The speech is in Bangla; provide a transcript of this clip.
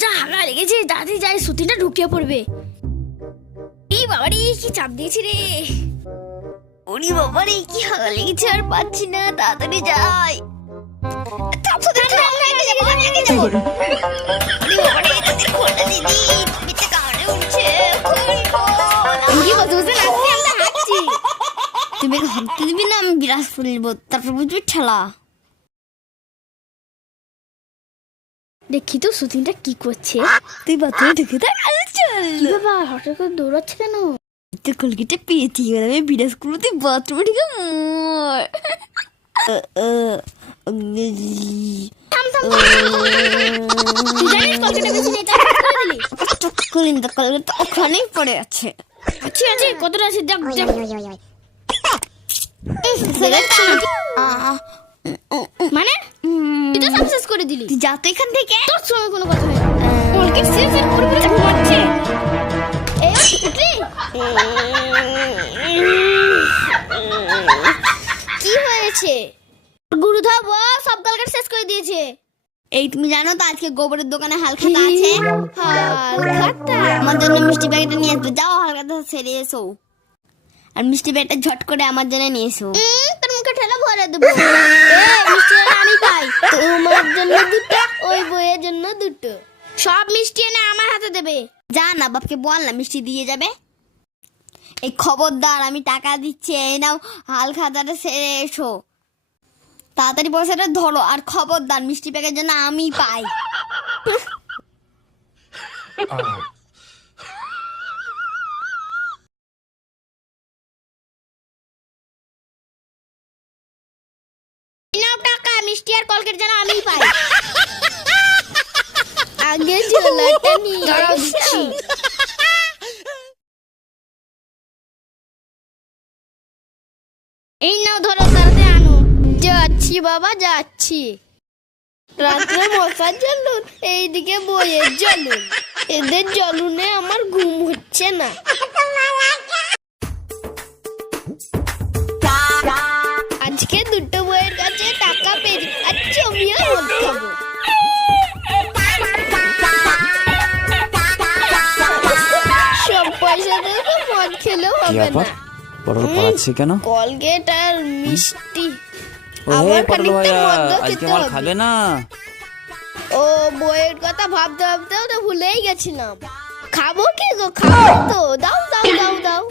যা হাগা লেগেছে, দাদি যাই সুতিটা ঢুকিয়ে পড়বে। এই বাবারে কি চাপ দিয়েছি রে, ওরে বাবারে কি হাগা লেগেছে, আর পাচ্ছি না, তাড়াতাড়ি যাই। তুমি হাঁটতে দিবি না, আমি বিরাজ ফুলব, তারপর বুঝবি ঠেলা। দেখি তো সুতিনটা কি করছে। তুই বাথরুমে ঢুকে থাক, চল। বাবা হঠাৎ করে দৌড়াচ্ছে কেন? তুই কলকেটে পেয়েছি, আমি বিরাজ করবো, তুই বাথরুমে ঢুকে মর। ওখানেই পড়ে আছে। আছে আছে, কতটা আছে দেখ দেখ। মানে তুই তো সাকসেস করে দিলি, তুই যা তো এখান থেকে। তোর সঙ্গে কোনো কথা হয় না। কলকে সিরিয়াসলি পুরোপুরি ঘুমাচ্ছে। এই উঠলি? কি হয়েছে? গুরুধা সব কলকে শেষ করে দিয়েছে। এই তুমি জানো তো আজকে গোবরের দোকানে হালখাতা আছে। হালখাতা আমার জন্য মিষ্টি প্যাকেটটা নিয়ে আসবে, যাও হালখাতা সেরে এসো। আর মিষ্টি প্যাকেটটা ঝট করে আমার জন্য নিয়ে এসো। তোর মুখে ঠেলা ভরে দেবো। মিষ্টি আমি পাই, তোমার জন্য দুটো, ওই বইয়ের জন্য দুটো। সব মিষ্টি এনে আমার হাতে দেবে। যা না, বাপকে বল না মিষ্টি দিয়ে যাবে। এই খবরদার, আমি টাকা দিচ্ছি, এই নাও হালখাতাটা সেরে এসো। তাড়াতাড়ি পয়সাটা ধরো, আর খবরদার মিষ্টি প্যাকের জন্য আমি পাই। নাও টাকা, মিষ্টি আর কলকের যেন আমি পাই। আগে ঝোলাটা নিয়ে দিচ্ছি। এই নাও ধরো, তাড়াতাড়ি আনো। যাচ্ছি বাবা যাচ্ছি। রাত্রে মশার জ্বালুন, এইদিকে বইয়ের জ্বালুন, এদের জ্বালুনে আমার ঘুম হচ্ছে না। আজকে দুটো বইয়ের কাছে টাকা পেয়েছি, আর জমিয়ে মদ খাবো। সব পয়সা দিয়ে তো মদ খেলেও হবে না। পটল পড়াচ্ছি কেন? কলগেট আর মিষ্টি। ওহে আবার পটল খানিকটা ভাইয়া, মদ আজকে খেতে মাল হবে। খাবে না? ও বইয়ের কথা ভাবতে ভাবতেও তো ভুলেই গেছিলাম। খাবো কি গো, খাবো তো, দাও দাও দাও দাও।